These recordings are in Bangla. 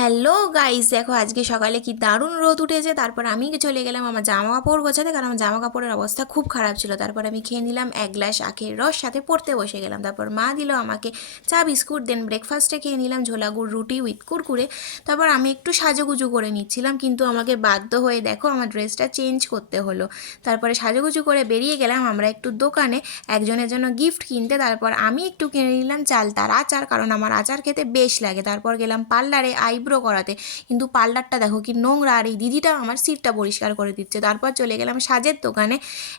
হ্যালো গাইস, দেখো আজকে সকালে কি দারুণ রোদ উঠেছে। তারপর আমি চলে গেলাম আমার জামা কাপড় গোছাতে, কারণ আমার জামা কাপড়ের অবস্থা খুব খারাপ ছিল। তারপর আমি খেয়ে নিলাম এক গ্লাস আখের রস, সাথে পড়তে বসে গেলাম। তারপর মা দিল আমাকে চা, বিস্কুট, দেন ব্রেকফাস্টে খেয়ে নিলাম ঝোলা গুড়, রুটি উইথ কুরকুরে। তারপর আমি একটু সাজুগুজু করে নিচ্ছিলাম, কিন্তু আমাকে বাধ্য হয়ে দেখো আমার ড্রেসটা চেঞ্জ করতে হলো। তারপরে সাজুগুজু করে বেরিয়ে গেলাম আমরা একটু দোকানে, একজনের জন্য গিফট কিনতে। তারপর আমি একটু কিনে নিলাম চাল, তার আচার, কারণ আমার আচার খেতে বেশ লাগে। তারপর গেলাম পার্লারে, আইব্রো করাতে। কিন্তু পার্লারটা দেখো কি নোংরা আর এই দিদিটা আমার সিটটা পরিষ্কার করে দিচ্ছে। তারপর চলে গেলাম সাজের দোকানে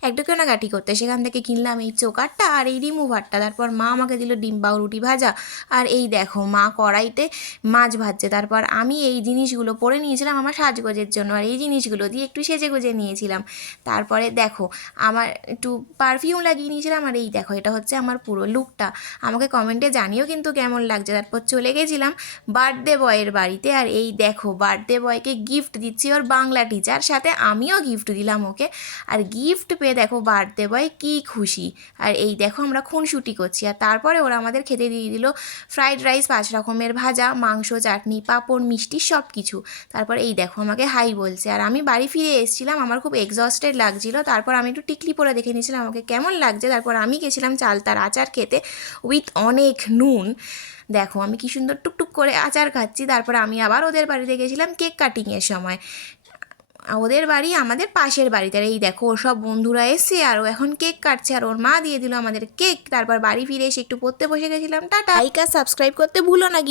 একটু কেনাকাটি করতে। সেখান থেকে কিনলাম এই চোকারটা আর এই রিমুভারটা। তারপর মা আমাকে দিল ডিম পাউরুটি ভাজা। আর এই দেখো মা কড়াইতে মাছ ভাজছে। তারপর আমি এই জিনিসগুলো পরে নিয়েছিলাম আমার সাজগোজের জন্য। আর এই জিনিসগুলো দিয়ে একটু সেজে গুজে নিয়েছিলাম। তারপরে দেখো আমার একটু পারফিউম লাগিয়ে নিয়েছিলাম। আর এই দেখো এটা হচ্ছে আমার পুরো লুকটা আমাকে কমেন্টে জানিও কিন্তু কেমন লাগছে। তারপর চলে গেছিলাম বার্থডে বয়ের বাড়িতে। আর এই দেখো বার্থডে বয়কে গিফট দিচ্ছি ওর বাংলা টিচার সাথে আমিও গিফট দিলাম ওকে। আর গিফট পেয়ে দেখো বার্থডে বয় কী খুশি। আর এই দেখো আমরা খুনসুটি করছি। আর তারপরে ওরা আমাদের খেতে দিয়ে দিল ফ্রাইড রাইস পাঁচ রকমের ভাজা, মাংস, চাটনি, পাঁপড়, মিষ্টি সব কিছু তারপর এই দেখো আমাকে হাই বলছে। আর আমি বাড়ি ফিরে এসেছিলাম, আমার খুব এক্সস্টেড লাগছিল। তারপর আমি একটু টিকলি পরে দেখে নিয়েছিলাম, আমাকে কেমন লাগছে? তারপর আমি গেছিলাম চালতার আচার খেতে উইথ অনেক নুন। দেখো, আমি কি সুন্দর টুকটুক করে আচার খাচ্ছি। তারপর আমি আবার ওদের বাড়িতে গেছিলাম কেক কাটিংয়ের সময়। ওদের বাড়ি আমাদের পাশের বাড়িতে। এই দেখো ওর সব বন্ধুরা এসে আর ও এখন কেক কাটছে আর ওর মা দিয়ে দিল আমাদের কেক। তারপর বাড়ি ফিরে এসে একটু পড়তে বসে গেছিলাম। টাটা। লাইক আর সাবস্ক্রাইব করতে ভুলো না কিন্তু।